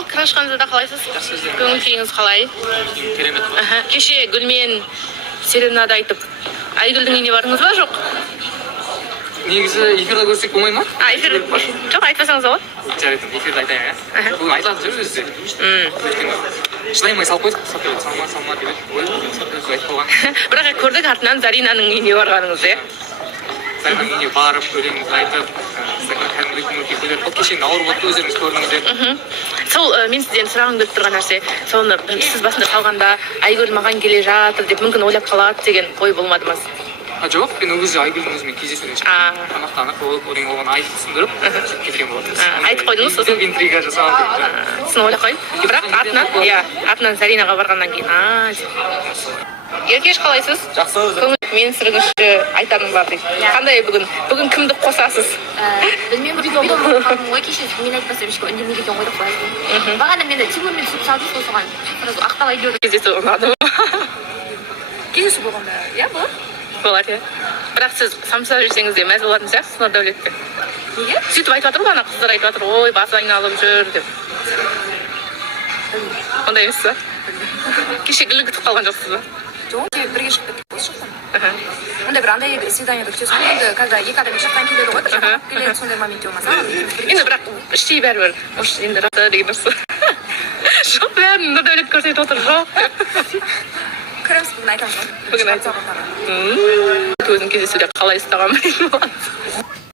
ал крашханзада қалайсыз? Көңіл күйіңіз қалай? Керемет. Кеше Гүлмен серенада айтып, Айгүлдің үйіне бардыңыз ба, жоқ? Негізі эфирде көрсек болмай ма? Эфир жоқ, айтпасаңыз болады. Жарайды, эфирде айтайын, иә? Бүгін айтылатын шығар өзі. Өйткені шыдай алмай салып қойдық, салма деп өзі айтып қойған. Бірақ көрдік артынан Заринаның үйіне барғаныңызды, иә? Заринаның үйіне барып, өлеңімізді айтып, кәдімгідей көңіл-күй көтеріп, ол кешен ауыр болды, өздеріңіз көрдіңіздер. Сол мен сізден сұрағым келіп тұрған нәрсе, соны сіз басында салғанда Айгүл маған келе жатыр деп мүмкін ойлап қалады деген ой болмады ма? Жоқ, мен ол кезде Айгүлдің өзімен кездесуден шықтым. Тамақтанып, өлең оған айтып түсіндіріп, кеткен болатын. Айтып қойдыңыз сосын? Көп интрига жасап. Сосын ойлап қойдым. Бірақ артынан Заринаға барғаннан кейін, Еркеш қалайсыз? Жақсы. Мен сізге айтарым бар дейді. Қандай бүгін кімді қосасыз? Білмеймін, бір видео болып қалдым ғой, кеше мен айтпасам ешкім үндемей кеткен ғой деп қоясың. Бағана мені Тимурмен түсіп салдыңыз ғой соған. Сразу ақталай көрдім. Кездесу ұнады ма? Кездесу болғанда, иә болады? Болады, иә. Бірақ сіз самсап жүрсеңіз де мәз болатын сияқтысыз Нұрдәулетте. Неге? Сөйтіп айтып жатыр ғой, ана қыздар айтып жатыр, ой, басы айналып жүр деп. Ондай емес па? Кеше гүл күтіп қалған жоқсыз ба? Жоқ, бірге шығып кеттік осы жақтан. Онда бір андай свиданиеда күтесің, енді когда екі адам екі жақтан келеді ғой, бір жақтан келеді, сондай моменте болмаса. Енді бірақ іштей бәрібір, осы енді раса деген дұрыс. Жоқ, бәрін Нұрдәулет көрсетіп отыр, жоқ. Көреміз бүгін айтамыз ғой. Бүгін айтамыз. Өзің кездесуде қалай ұстаған білмеймін.